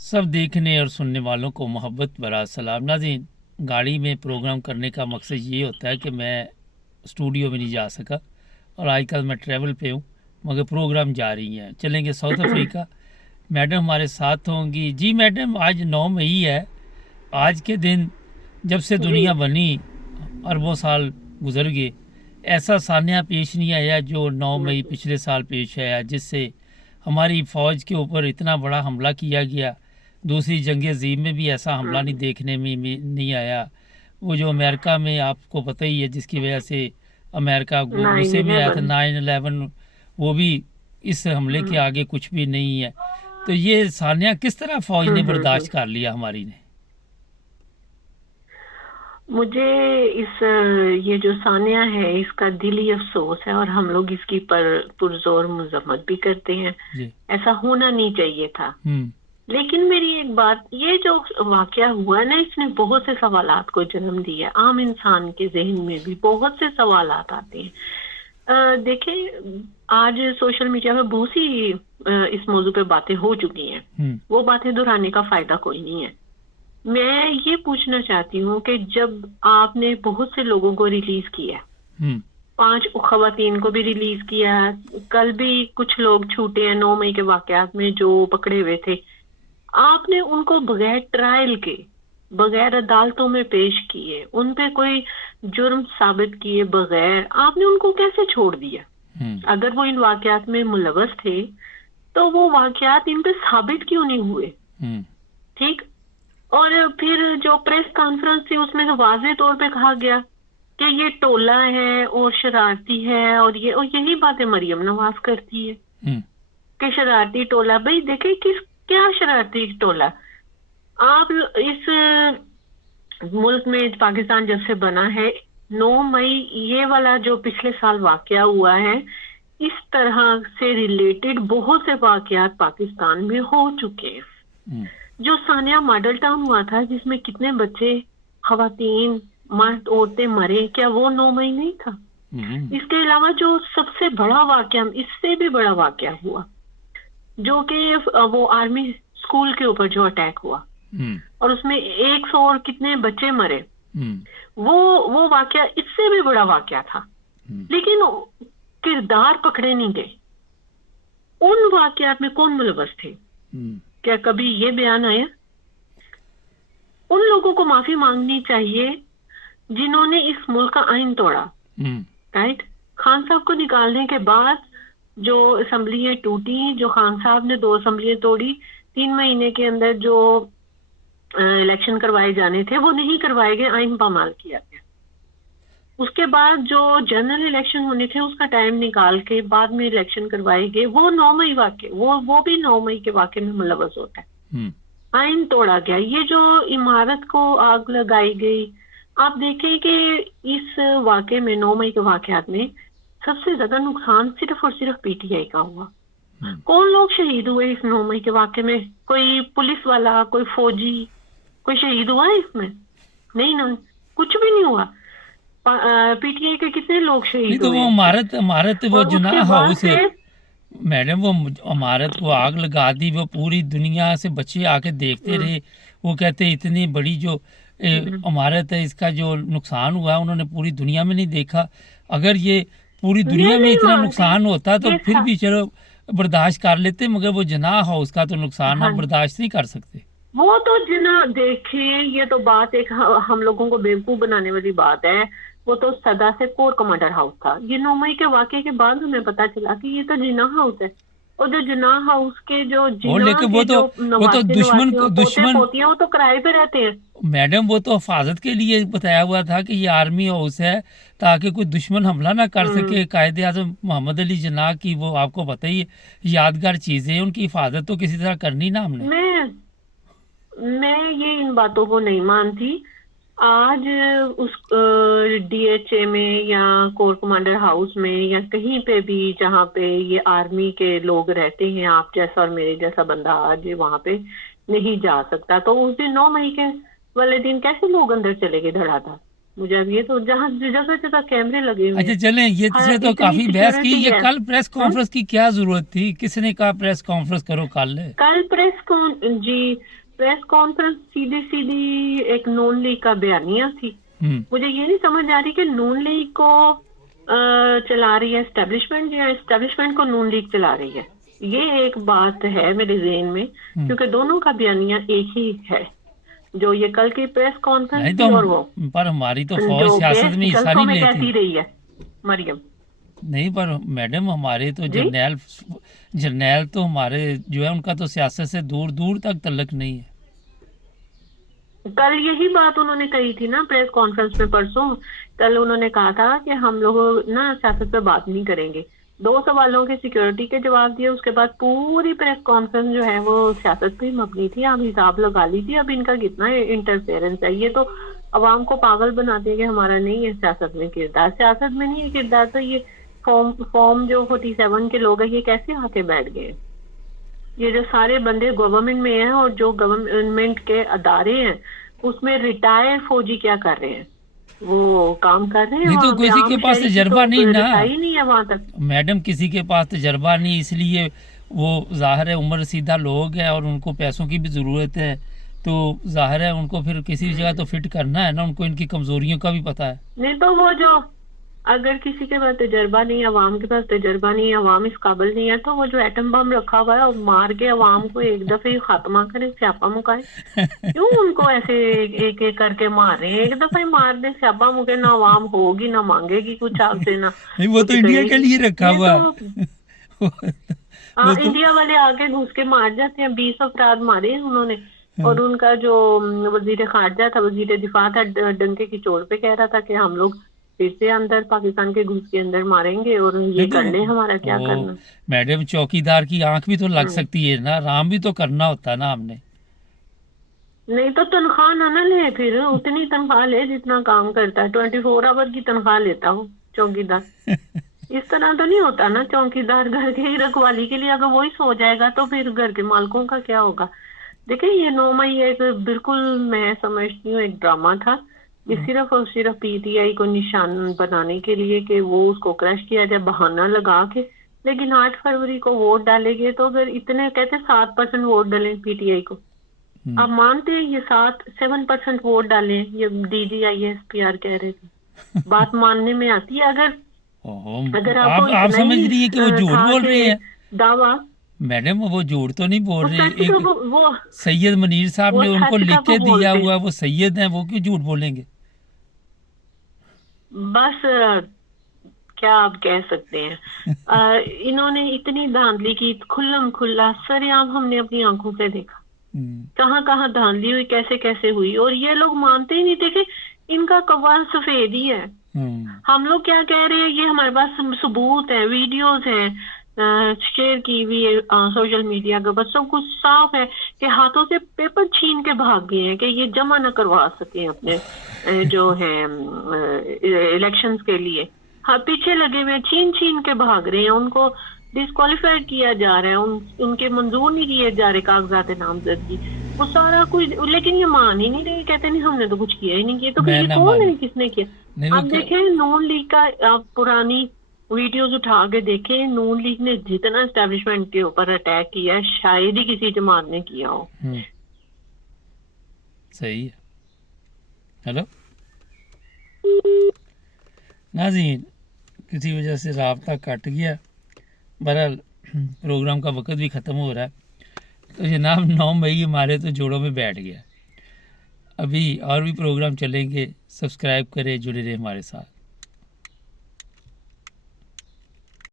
सब देखने और सुनने वालों को मोहब्बत भरा सलाम। नाज़रीन, गाड़ी में प्रोग्राम करने का मकसद ये होता है कि मैं स्टूडियो में नहीं जा सका और आजकल मैं ट्रैवल पे हूँ, मगर प्रोग्राम जारी हैं। चलेंगे साउथ अफ्रीका। मैडम हमारे साथ होंगी। जी मैडम, आज 9 मई है। आज के दिन जब से जी। दुनिया बनी अरबों साल गुजर गए, ऐसा सान्या पेश नहीं आया जो 9 मई नहीं। पिछले साल पेश आया, जिससे हमारी फ़ौज के ऊपर इतना बड़ा हमला किया गया। दूसरी जंग अज़ीम में भी ऐसा हमला नहीं देखने में नहीं आया। वो जो अमेरिका में आपको पता ही है, जिसकी वजह से अमेरिका नाइन गुस्से में आया था, इलेवन 9/11, वो भी इस हमले के आगे कुछ भी नहीं है। तो ये सान्या किस तरह फ़ौज ने बर्दाश्त कर लिया हमारी ने? मुझे इस ये जो सानिया है इसका दिली अफसोस है, और हम लोग इसकी पुरजोर मजम्मत भी करते हैं। जी। ऐसा होना नहीं चाहिए था। हम्म। लेकिन मेरी एक बात, ये जो वाकया हुआ ना, इसने बहुत से सवालात को जन्म दिया। आम इंसान के जहन में भी बहुत से सवालात आते हैं। देखें, आज सोशल मीडिया में बहुत सी इस मौजू पे बातें हो चुकी हैं। वो बातें दोहराने का फायदा कोई नहीं है। मैं ये पूछना चाहती हूँ कि जब आपने बहुत से लोगों को रिलीज किया, 5 खवातीन को भी रिलीज किया, कल भी कुछ लोग छूटे हैं 9 मई के वाकयात में जो पकड़े हुए थे, आपने उनको बगैर ट्रायल के, बगैर अदालतों में पेश किए, उन पे कोई जुर्म साबित किए बगैर आपने उनको कैसे छोड़ दिया? अगर वो इन वाकयात में मुलव्वस थे तो वो वाकयात इन पे साबित क्यों नहीं हुए? ठीक। और फिर जो प्रेस कॉन्फ्रेंस थी उसमें तो वाज़ेह तौर पे कहा गया कि ये टोला है और शरारती है, और यही बातें मरियम नवाज करती है कि शरारती टोला। भाई देखे क्या शरारती टोला? आप इस मुल्क में, पाकिस्तान जब से बना है, 9 मई ये वाला जो पिछले साल वाकया हुआ है, इस तरह से रिलेटेड बहुत से वाकयात पाकिस्तान में हो चुके हैं। जो सानिया मॉडल टाउन हुआ था जिसमें कितने बच्चे, खवातीन, मर्द, औरतें मरे, क्या वो 9 मई नहीं था? इसके अलावा जो सबसे बड़ा वाकया, इससे भी बड़ा वाकया हुआ, जो कि वो आर्मी स्कूल के ऊपर जो अटैक हुआ और उसमें 100 और कितने बच्चे मरे, वो वाकया इससे भी बड़ा वाकया था। लेकिन किरदार पकड़े नहीं गए। उन वाकयात में कौन मुलव्वस थे? क्या कभी ये बयान आया? उन लोगों को माफी मांगनी चाहिए जिन्होंने इस मुल्क का आइन तोड़ा। राइट। खान साहब को निकालने के बाद जो असेंबलियां टूटी, जो खान साहब ने 2 असेंबलियां तोड़ी, 3 महीने के अंदर जो इलेक्शन करवाए जाने थे वो नहीं करवाए गए, आइन पामाल किया गया। उसके बाद जो जनरल इलेक्शन होने थे उसका टाइम निकाल के बाद में इलेक्शन करवाए गए। वो 9 मई वाक़े, वो भी 9 मई के वाक़े में मुलव्वस होता है। आइन तोड़ा गया। ये जो इमारत को आग लगाई गई, आप देखें कि इस वाक़े में, 9 मई के वाक़यात में, सबसे ज्यादा नुकसान सिर्फ और सिर्फ पीटीआई का हुआ। कौन लोग शहीद हुए इस 9 मई के वाक़े में? कोई पुलिस वाला, कोई फौजी, कोई शहीद हुआ इसमें? नहीं ना, कुछ भी नहीं हुआ। पीटीआई के कितने लोग शहीद तो हुए? वो इमारत वो जुनाह हाउस है मैडम, वो इमारत को आग लगा दी, वो पूरी दुनिया से बच्चे आके देखते रहे। वो कहते इतनी बड़ी जो इमारत है, इसका जो नुकसान हुआ उन्होंने पूरी दुनिया में नहीं देखा। अगर ये पूरी दुनिया में इतना नुकसान होता तो फिर भी चलो बर्दाश्त कर लेते, मगर वो जुनाह हाउस का तो नुकसान आप बर्दाश्त नहीं कर सकते। वो तो जिना देखिए, ये तो बात एक हम लोगों को बेवकूफ बनाने वाली बात है। वो तो सदा से कोर कमांडर हाउस था। ये 9 मई के वाकये के बाद हमें पता चला कि ये तो जिना हाउस है। और जो जिना हाउस के जो दुश्मन पोतियां, वो तो किराए पे रहते हैं। मैडम, वो तो हिफाजत के लिए बताया हुआ था कि ये आर्मी हाउस है ताकि कोई दुश्मन हमला ना कर सके। कायदे आज़म मोहम्मद अली जिन्ना की, वो आपको पता ही है, यादगार चीजें, उनकी हिफाजत तो किसी तरह करनी ना हमने। मैं ये इन बातों को नहीं मानती। आज उस डीएचए में या कोर कमांडर हाउस में या कहीं पे भी जहाँ पे ये आर्मी के लोग रहते हैं, आप जैसा और मेरे जैसा बंदा आज वहाँ पे नहीं जा सकता। तो उस दिन 9 मई के वाले दिन कैसे लोग अंदर चले गए धड़ाधड़? मुझे अब ये तो जहाँ जगह जगह कैमरे लगे हुए अच्छा हैं। चलें, ये हाँ, से तो इतनी काफी बहस की। सिक्योरिटी ये है। कल प्रेस कॉन्फ्रेंस की क्या जरूरत थी? किसने कहा प्रेस कॉन्फ्रेंस करो कल? कल प्रेस कॉन्फ्रेंस सीधी सीधी एक नून लीग का बयानिया थी। मुझे ये नहीं समझ आ रही कि नून लीग को चला रही है एस्टेब्लिशमेंट या एस्टेब्लिशमेंट को नून लीग चला रही है। ये एक बात है मेरे ज़हन में, क्योंकि दोनों का बयानिया एक ही है, जो ये कल की प्रेस कॉन्फ्रेंस नहीं थी तो और वो पर हमारी तो फौज जो सियासत में हिस्सा जलसों नहीं में लेती। कहती रही है मरियम नहीं पर मैडम हमारे तो जी? जर्नैल तो हमारे जो है उनका तो सियासत से दूर दूर तक तल्लक नहीं है। कल यही बात उन्होंने कही थी ना प्रेस कॉन्फ्रेंस में परसों। कल उन्होंने कहा था कि हम लोग ना सियासत पे बात नहीं करेंगे। 2 सवालों के सिक्योरिटी के जवाब दिए, उसके बाद पूरी प्रेस कॉन्फ्रेंस जो है वो सियासत पे ही मबनी थी। आप हिसाब लगा लीजिए अब इनका कितना इंटरफेरेंस है। ये तो अवाम को पागल बनाते हैं कि हमारा नहीं है सियासत में किरदार। सियासत में नहीं है किरदार, तो ये फॉर्म जो 47 के लोग हैं ये कैसे आके बैठ गए? ये जो सारे बंदे गवर्नमेंट में हैं और जो गवर्नमेंट के अदारे हैं उसमें रिटायर्ड फौजी क्या कर रहे हैं? वो काम कर रहे हैं नहीं तो वहाँ पे। किसी के आम पास शहरी की तजर्बा तो नहीं ना रसाई नहीं है वहां तक। मैडम, किसी के पास तजर्बा नहीं, इसलिए वो ज़ाहिर है उम्र सीधा लोग हैं और उनको पैसों की भी ज़रूरत है, तो ज़ाहिर है उनको फिर किसी जगह तो फिट करना है ना। उनको इनकी कमज़ोरियों का भी पता है। नहीं तो वो जो अगर किसी के पास तजर्बा नहीं है, अवाम के पास तजर्बा नहीं है, अवाम इस काबिल नहीं है, तो वो जो एटम बम रखा हुआ है और मार के अवाम को एक दफे खात्मा करे, स्यापा मुकाए। क्यों उनको ऐसे एक एक करके मार रहे हैं? एक दफा ही मार दे, स्यापा मुके, ना अवाम होगी ना मांगेगी कुछ आपसे, ना नहीं वो तो कुछ इंडिया के कहेगी। लिए रखा ये हुआ तो है। वो तो इंडिया वाले आके घुस के मार जाते हैं। 20 अफराद मारे हैं उन्होंने। और उनका जो वजीर खारजा था, वजीर दिफा था, डंके की चोट पे कह रहा था कि हम लोग फिर से अंदर पाकिस्तान के घुस के अंदर मारेंगे और ये नहीं कर तो ले, हमारा क्या वो करना। मैडम चौकीदार की आंख भी तो लग सकती है ना, आराम भी तो करना होता है ना हमने। नहीं तो तनख्वाह ना ले, फिर उतनी तनख्वाह ले जितना काम करता है। 24 आवर की तनख्वाह लेता हो चौकीदार। इस तरह तो नहीं होता ना। चौकीदार घर की रखवाली के लिए अगर वही सो जाएगा तो फिर घर के मालिकों का क्या होगा? देखिए ये 9 मई एक बिल्कुल मैं समझती हूँ एक ड्रामा था। ये सिर्फ और सिर्फ पीटीआई को निशान बनाने के लिए कि वो उसको क्रश किया जाए, बहाना लगा के। लेकिन 8 फरवरी को वोट डालेंगे तो अगर इतने कहते 7% वोट डालें पीटीआई को, आप मानते हैं ये 7% वोट डालें? ये DGISPR कह रहे थे। बात मानने में आती है। अगर आपको आप समझ रही है कि वो झूठ बोल रहे हैं दावा। मैडम, वो झूठ तो नहीं बोल रहे। एक वो सैयद मनीर साहब वो ने उनको सच लिख का के वो दिया बोलते हुआ, वो सैयद हैं, वो क्यों झूठ बोलेंगे? बस क्या आप कह सकते हैं। इन्होंने इतनी धांधली की, खुल्लम खुल्ला सरेआम हमने अपनी आंखों से देखा कहाँ कहाँ धांधली हुई, कैसे कैसे हुई। और ये लोग मानते ही नहीं थे कि इनका कव्वाल सफेद ही है। हम लोग क्या कह रहे हैं, ये हमारे पास सबूत है, वीडियोस हैं शेयर की हुई सोशल मीडिया के ऊपर, सब कुछ साफ है कि हाथों से पेपर छीन के भाग गए हैं कि ये जमा न करवा सके अपने जो है इलेक्शंस के लिए। हाँ, पीछे लगे हुए छीन छीन के भाग रहे हैं। उनको डिस्क्वालीफाइड किया जा रहा है, उनके मंजूर नहीं किए जा रहे कागजात नामजदगी, वो सारा कुछ। लेकिन ये मान ही नहीं रहे, कहते नहीं हमने तो कुछ किया ही नहीं किया। तो फिर ये कौन है, किसने किया? आप देखें नून लीग का, आप पुरानी वीडियोस उठा के देखें, नून लीग ने जितना एस्टेब्लिशमेंट के ऊपर अटैक किया है शायद ही किसी जमात ने किया हो। सही है। हेलो नाज़रीन, किसी वजह से राब्ता कट गया। बहरहाल प्रोग्राम का वक्त भी ख़त्म हो रहा है। तो जनाब 9 मई हमारे तो जोड़ों में बैठ गया। अभी और भी प्रोग्राम चलेंगे, सब्सक्राइब करें, जुड़े रहे हमारे साथ।